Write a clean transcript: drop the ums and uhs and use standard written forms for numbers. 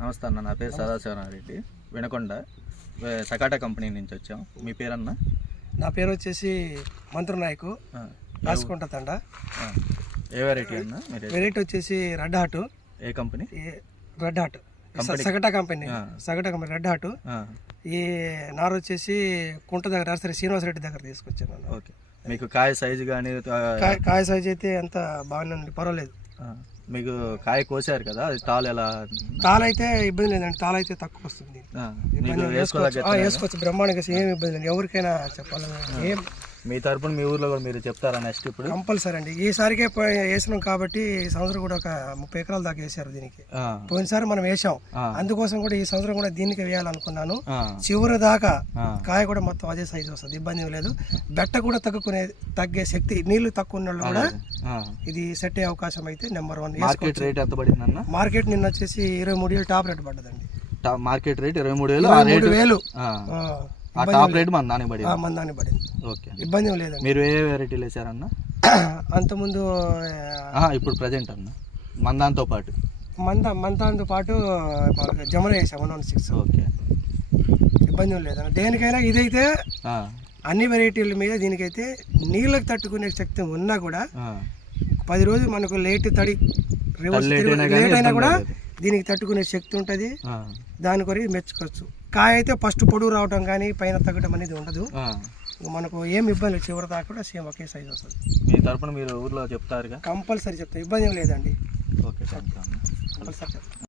నమస్తే అన్న, నా పేరు సదాశివనారెడ్డి, వినకొండ సకాటా కంపెనీ నుంచి వచ్చాం. మీ పేరన్నా? నా పేరు వచ్చేసి మంత్రి నాయకు, రాసుకుంట తండ. ఏ వెరైటీ అన్న? వెరైటీ వచ్చేసి రెడ్ హాట్. ఏ కంపెనీ? రెడ్ హాట్ సగటా కంపెనీ. Red hot. ఈ నారు వచ్చేసి కుంట దగ్గర నర్సరీ శ్రీనివాసరెడ్డి దగ్గర తీసుకొచ్చాను. ఓకే. మీకు కాయ సైజు కానీ? కాయ సైజు అయితే ఎంత బాగానే ఉంది, పర్వాలేదు. మీకు కాయ కోసారు కదా, అది తాలు ఎలా? తాలు అయితే ఇబ్బంది లేదండి, తాలు అయితే తక్కువ వస్తుంది, వేసుకోవచ్చు బ్రహ్మాండంగా, ఏం ఇబ్బంది లేదు. ఎవరికైనా చెప్పాలని ఏం మీ తరపున మీ ఊర్లో కూడా మీరు చెప్తారా నెక్స్ట్? ఇప్పుడు కంపల్సరీ అండి. ఈసారికే వేసినాం కాబట్టి ఈ సంవత్సరం కూడా ఒక 30 ఎకరాల దాకా వేసారు దీనికి. పోయినసారి మనం వేసాం, అందుకోసం కూడా ఈ సంవత్సరం కూడా దీనికి వేయాలనుకున్నాను. చివరి దాకా కాయ కూడా మొత్తం అదే సైజు వస్తుంది, ఇబ్బంది లేదు. బెట్ట కూడా తగ్గే శక్తి, నీళ్లు తక్కువ ఉన్న కూడా ఇది సెట్ అయ్యే అవకాశం అయితే నెంబర్ 1. మార్కెట్ రేట్ ఎంత పడిందన్న? మార్కెట్ నిన్న వచ్చేసి 23,000 టాప్ రేట్ పడ్డదండి. Market rate 23,000. టాప్ రేట్ మందానికి పడింది. ఓకే, ఇబ్బంది లేదు. మీరు ఏ వెరైటీలు వేసారన్న అంతకుముందు? ఇప్పుడు ప్రజెంట్ అన్న మందాంతో పాటు మందాంతో పాటు జమర వేసాం 116. ఓకే, ఇబ్బంది లేదన్న. దేనికైనా ఇదైతే అన్ని వెరైటీల మీద దీనికైతే నీళ్ళకి తట్టుకునే శక్తి ఉన్నా కూడా 10 రోజులు మనకు లేట్ అయినా కూడా దీనికి తట్టుకునే శక్తి ఉంటుంది. దాని కొరకు మెచ్చుకోవచ్చు. కాయ అయితే ఫస్ట్ పొడుగు రావడం కానీ పైన తగ్గడం అనేది ఉండదు, మనకు ఏం ఇబ్బంది లేదు. చివరి దాకా కూడా సేమ్ ఒకే సైజ్ వస్తుంది. మీ తరపున మీరు ఊర్లో చెప్తారు? కంపల్సరీ చెప్తారు, ఇబ్బంది లేదండి. ఓకే, కంపల్సరీ చెప్తాను.